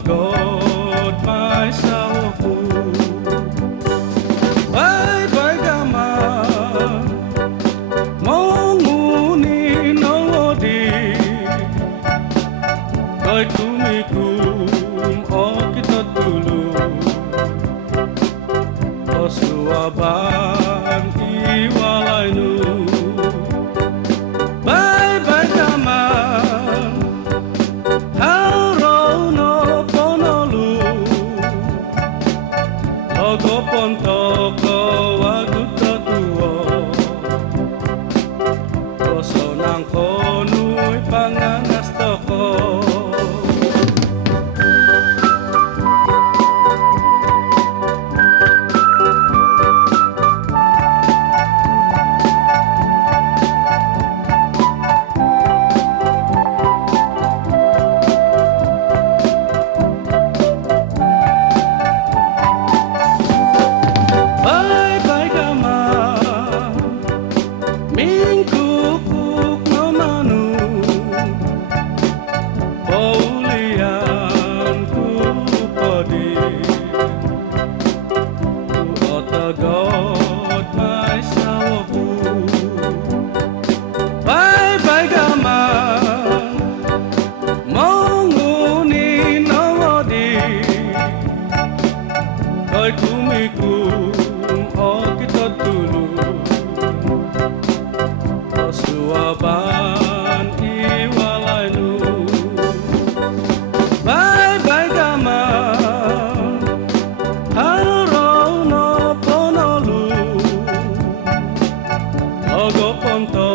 God myself bye bye gaman monguni nowodi koi tumikum o kita dulu osuaban iwalainu bye bye gaman Logo pontoko waguta tuo Koso nang konui panganas toko God myself bye bye gaman monguni nawadi koi tumikum o kita dulu osuaban iwalainu bye bye gaman Logo ponto